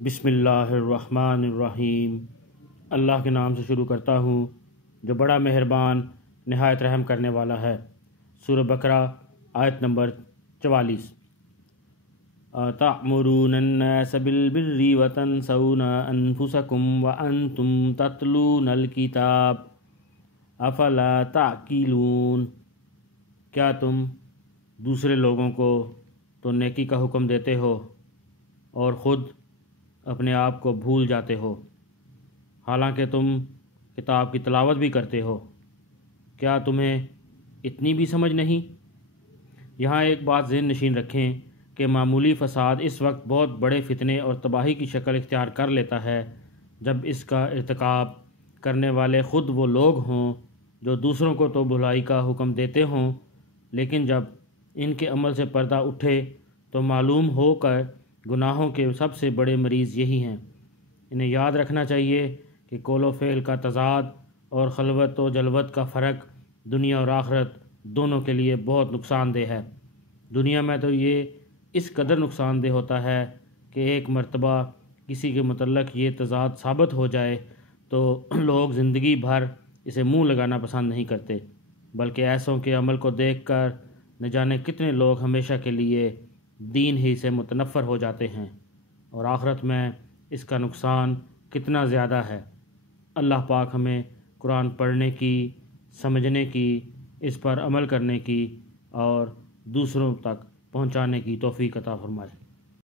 بسم اللہ الرحمن الرحیم۔ اللہ کے نام سے شروع کرتا ہوں جو بڑا مہربان نہایت رحم کرنے والا ہے۔ سورہ بقرہ آیت نمبر 44۔ تَأْمُرُونَ النَّاسَ بِالْبِرِّ وَتَنْسَوْنَ أَنفُسَكُمْ وَأَنْتُمْ تَتْلُونَ الْكِتَابَ أَفَلَا تَعْقِلُونَ۔ کیا تم دوسرے لوگوں کو تو نیکی کا حکم دیتے ہو اور خود اپنے آپ کو بھول جاتے ہو، حالانکہ تم کتاب کی تلاوت بھی کرتے ہو؟ کیا تمہیں اتنی بھی سمجھ نہیں؟ یہاں ایک بات ذہن نشین رکھیں کہ معمولی فساد اس وقت بہت بڑے فتنے اور تباہی کی شکل اختیار کر لیتا ہے جب اس کا ارتکاب کرنے والے خود وہ لوگ ہوں جو دوسروں کو تو بھلائی کا حکم دیتے ہوں، لیکن جب ان کے عمل سے پردہ اٹھے تو معلوم ہو کر گناہوں کے سب سے بڑے مریض یہی ہیں۔ انہیں یاد رکھنا چاہیے کہ قول و فعل کا تضاد اور خلوت و جلوت کا فرق دنیا اور آخرت دونوں کے لیے بہت نقصان دہ ہے۔ دنیا میں تو یہ اس قدر نقصان دہ ہوتا ہے کہ ایک مرتبہ کسی کے متعلق یہ تضاد ثابت ہو جائے تو لوگ زندگی بھر اسے منہ لگانا پسند نہیں کرتے، بلکہ ایسوں کے عمل کو دیکھ کر نہ جانے کتنے لوگ ہمیشہ کے لیے دین ہی سے متنفر ہو جاتے ہیں، اور آخرت میں اس کا نقصان کتنا زیادہ ہے۔ اللہ پاک ہمیں قرآن پڑھنے کی، سمجھنے کی، اس پر عمل کرنے کی اور دوسروں تک پہنچانے کی توفیق عطا فرمائے۔